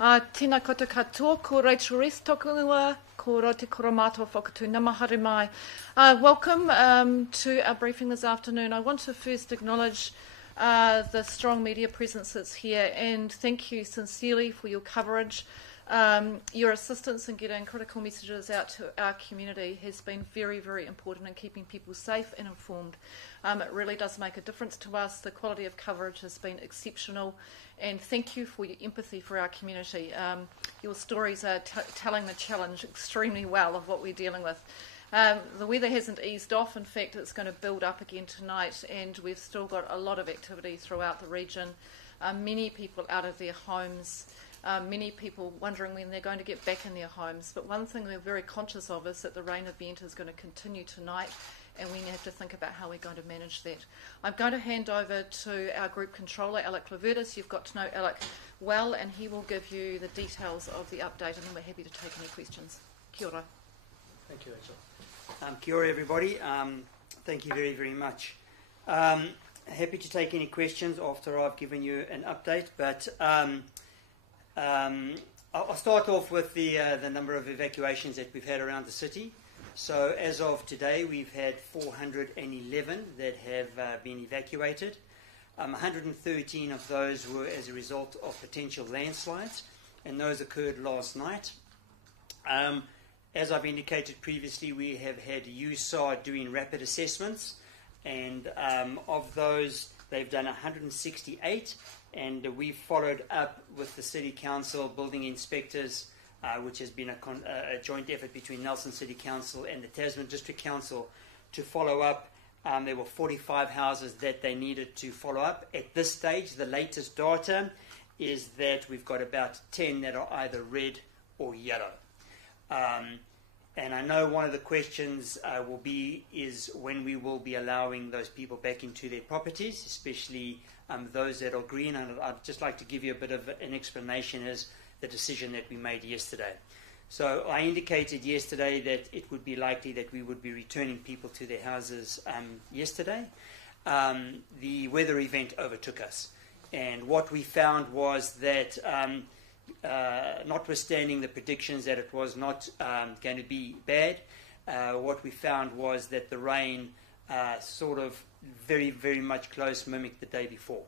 Tēnā koutou katoa, ko Rachel Rees toku ingoa, ko Rau te Koromātua whakatū namahare mai. Welcome to our briefing this afternoon. I want to first acknowledge the strong media presence that's here and thank you sincerely for your coverage. Your assistance in getting critical messages out to our community has been very, very important in keeping people safe and informed. It really does make a difference to us. The quality of coverage has been exceptional, and thank you for your empathy for our community. Your stories are telling the challenge extremely well of what we're dealing with. The weather hasn't eased off. In fact, it's going to build up again tonight, and we've still got a lot of activity throughout the region. Many people out of their homes. Many people wondering when they're going to get back in their homes. But one thing we're very conscious of is that the rain event is going to continue tonight, and we have to think about how we're going to manage that. I'm going to hand over to our group controller, Alec Levertis. You've got to know Alec well, and he will give you the details of the update, and then we're happy to take any questions. Kia ora. Thank you, Rachel. Kia ora, everybody. Thank you very, very much. Happy to take any questions after I've given you an update, but I'll start off with the number of evacuations that we've had around the city. So as of today, we've had 411 that have been evacuated. 113 of those were as a result of potential landslides, and those occurred last night. As I've indicated previously, we have had USAR doing rapid assessments, and of those, they've done 168. And we've followed up with the City Council building inspectors, which has been a joint effort between Nelson City Council and the Tasman District Council to follow up. There were 45 houses that they needed to follow up. At this stage, the latest data is that we've got about 10 that are either red or yellow. And I know one of the questions is when we will be allowing those people back into their properties, especially those that are green. And I'd just like to give you a bit of an explanation as the decision that we made yesterday. So I indicated yesterday that it would be likely that we would be returning people to their houses yesterday. The weather event overtook us. And what we found was that notwithstanding the predictions that it was not going to be bad, what we found was that the rain sort of very, very much close mimicked the day before.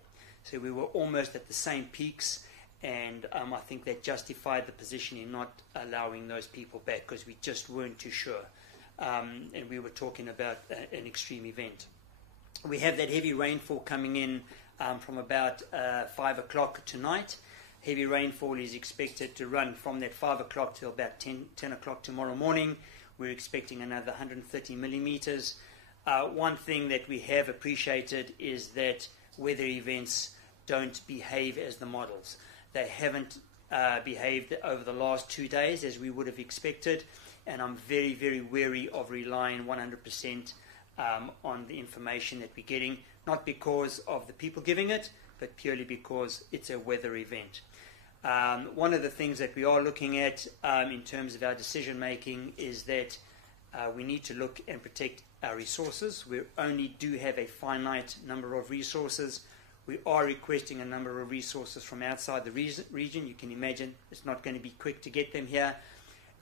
So we were almost at the same peaks, and I think that justified the position in not allowing those people back because we just weren't too sure. And we were talking about an extreme event. We have that heavy rainfall coming in from about 5 o'clock tonight. Heavy rainfall is expected to run from that 5 o'clock till about 10 o'clock tomorrow morning. We're expecting another 130 millimeters. One thing that we have appreciated is that weather events don't behave as the models. They haven't behaved over the last 2 days as we would have expected, and I'm very, very wary of relying 100% on the information that we're getting, not because of the people giving it, but purely because it's a weather event. One of the things that we are looking at in terms of our decision making is that we need to look and protect our resources. We only do have a finite number of resources. We are requesting a number of resources from outside the region. You can imagine it's not going to be quick to get them here.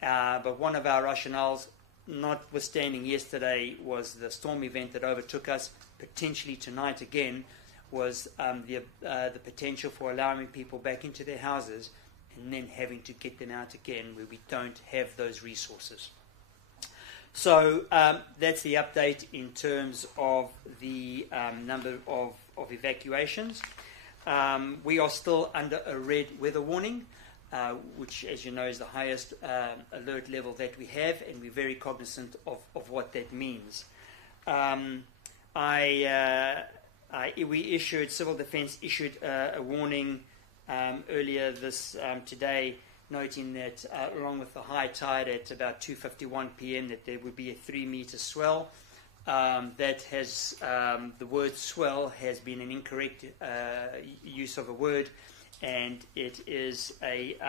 But one of our rationales, notwithstanding yesterday, was the storm event that overtook us, potentially tonight again, was the potential for allowing people back into their houses and then having to get them out again where we don't have those resources. So that's the update in terms of the number of evacuations. We are still under a red weather warning, which, as you know, is the highest alert level that we have, and we're very cognizant of what that means. Civil Defence issued a warning earlier today, noting that along with the high tide at about 2:51 p.m. that there would be a 3-meter swell. That has the word swell has been an incorrect use of a word, and it is it's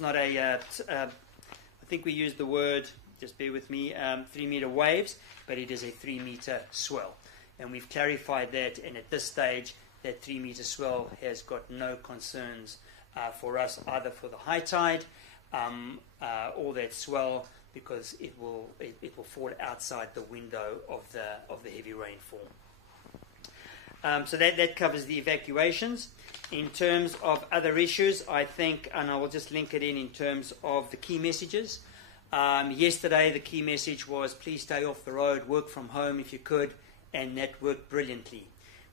not a I think we used the word, just bear with me, 3-meter waves, but it is a 3-meter swell, and we've clarified that, and at this stage that 3 meter swell has got no concerns for us, either for the high tide or that swell, because it will fall outside the window of the heavy rainfall. So that covers the evacuations. In terms of other issues, I think, and I will just link it in terms of the key messages. Yesterday, the key message was please stay off the road, work from home if you could, and that worked brilliantly.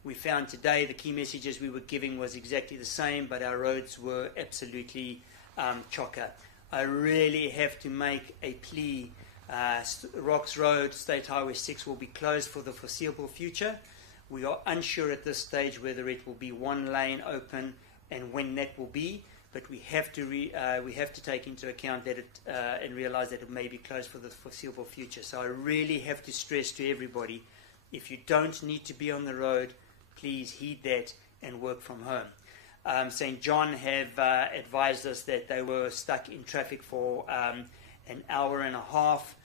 We found today the key messages we were giving was exactly the same, but our roads were absolutely chocker. I really have to make a plea. Rocks Road, State Highway 6 will be closed for the foreseeable future. We are unsure at this stage whether it will be one lane open and when that will be, but we have to take into account that and realize that it may be closed for the foreseeable future. So I really have to stress to everybody, if you don't need to be on the road, please heed that and work from home. St. John have advised us that they were stuck in traffic for an hour and a half.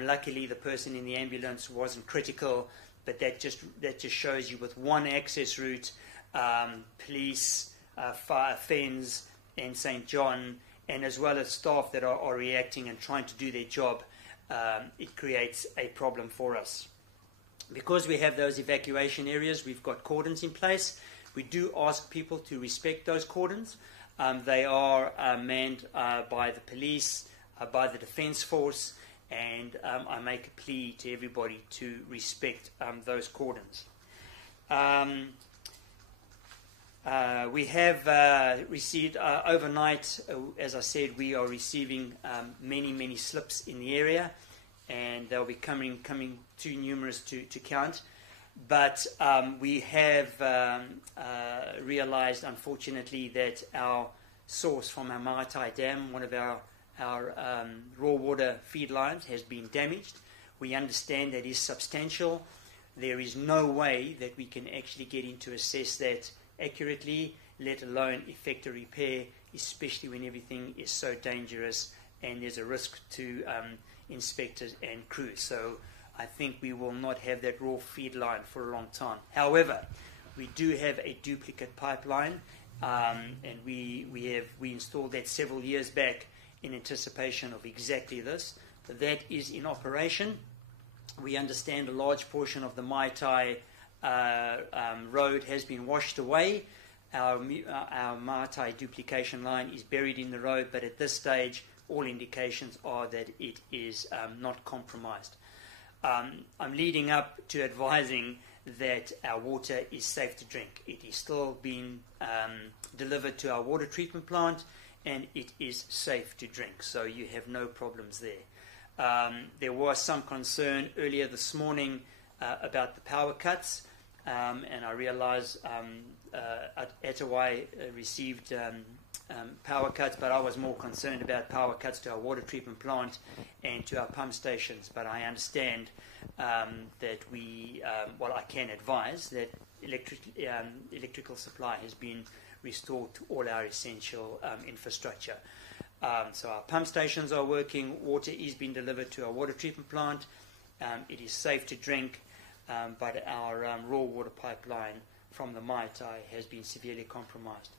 Luckily, the person in the ambulance wasn't critical, but that just shows you with one access route, police, fire, FENS, and St. John, and as well as staff that are reacting and trying to do their job, it creates a problem for us. Because we have those evacuation areas, we've got cordons in place. We do ask people to respect those cordons. They are manned by the police, by the Defence Force, and I make a plea to everybody to respect those cordons. We have received overnight, as I said, we are receiving many slips in the area, and they'll be coming too numerous to count. But we have realized, unfortunately, that our source from our Maitai Dam, one of our raw water feed lines, has been damaged. We understand that is substantial. There is no way that we can actually get in to assess that accurately, let alone effect a repair, especially when everything is so dangerous and there's a risk to inspectors and crews. So I think we will not have that raw feed line for a long time. However, we do have a duplicate pipeline, and we installed that several years back in anticipation of exactly this. That is in operation. We understand a large portion of the Maitai road has been washed away. Our Maitai duplication line is buried in the road, but at this stage, all indications are that it is not compromised. I'm leading up to advising that our water is safe to drink. It is still being delivered to our water treatment plant, and it is safe to drink, so you have no problems there. There was some concern earlier this morning about the power cuts, and I realize Etowai received power cuts, but I was more concerned about power cuts to our water treatment plant and to our pump stations. But I understand that I can advise that electrical supply has been restored to all our essential infrastructure. So our pump stations are working, water is being delivered to our water treatment plant, it is safe to drink, but our raw water pipeline from the Maitai has been severely compromised.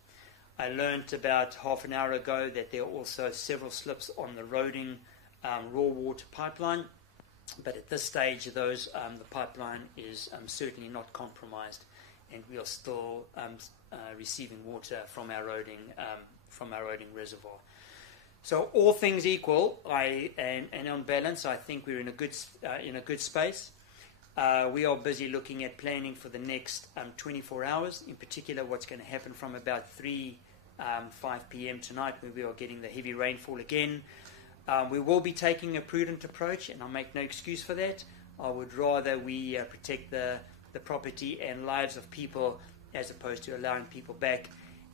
I learnt about half an hour ago that there are also several slips on the Roding raw water pipeline, but at this stage the pipeline is certainly not compromised, and we are still receiving water from our Roding reservoir. So all things equal, and on balance, I think we're in a good space. We are busy looking at planning for the next 24 hours, in particular what's going to happen from about 5 p.m. tonight, when we are getting the heavy rainfall again. We will be taking a prudent approach, and I'll make no excuse for that. I would rather we protect the property and lives of people as opposed to allowing people back,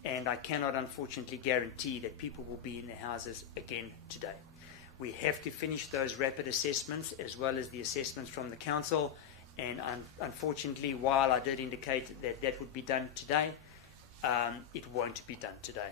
and I cannot unfortunately guarantee that people will be in their houses again today. We have to finish those rapid assessments as well as the assessments from the council, and unfortunately, while I did indicate that that would be done today, it won't be done today,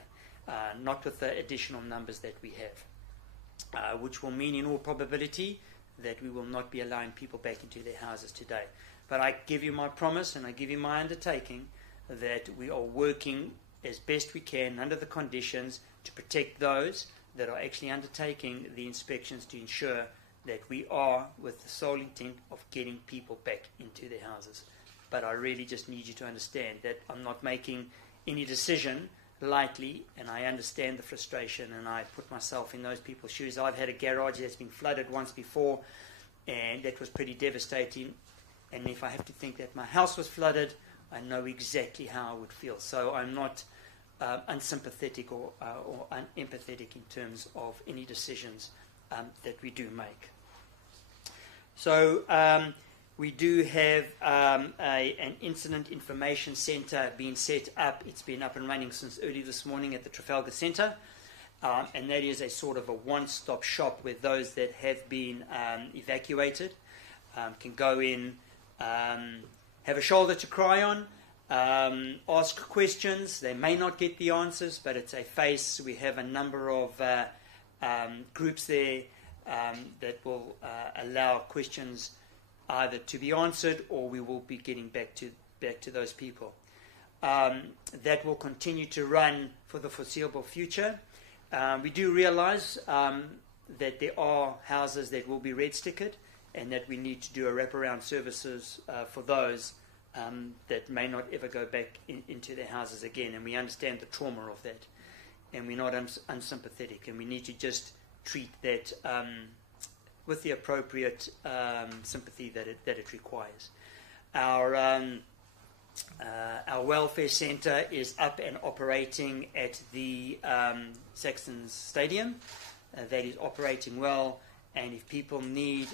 not with the additional numbers that we have, which will mean in all probability that we will not be allowing people back into their houses today. But I give you my promise and I give you my undertaking that we are working as best we can under the conditions to protect those that are actually undertaking the inspections, to ensure that we are with the sole intent of getting people back into their houses. But I really just need you to understand that I'm not making any decision lightly, and I understand the frustration, and I put myself in those people's shoes. I've had a garage that's been flooded once before, and that was pretty devastating. And if I have to think that my house was flooded, I know exactly how I would feel. So I'm not unsympathetic or unempathetic in terms of any decisions that we do make. So we do have an incident information centre being set up. It's been up and running since early this morning at the Trafalgar Centre. And that is a sort of a one-stop shop where those that have been evacuated can go in, have a shoulder to cry on, ask questions. They may not get the answers, but it's a face. We have a number of groups there that will allow questions either to be answered, or we will be getting back to those people. That will continue to run for the foreseeable future. We do realise that there are houses that will be red stickered, and that we need to do a wraparound services for those that may not ever go back into their houses again. And we understand the trauma of that, and we're not unsympathetic, and we need to just treat that with the appropriate sympathy that it requires. Our welfare centre is up and operating at the Saxons Stadium. That is operating well, and if people need,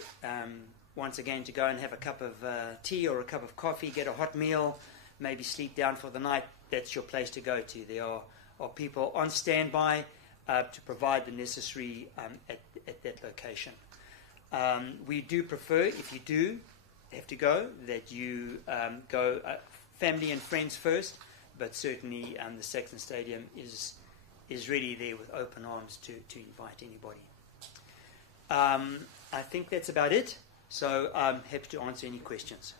once again, to go and have a cup of tea or a cup of coffee, get a hot meal, maybe sleep down for the night, that's your place to go to. There are people on standby to provide the necessary at that location. We do prefer, if you do have to go, that you go family and friends first, but certainly the Saxon Stadium is really there with open arms to invite anybody. I think that's about it, so I'm happy to answer any questions.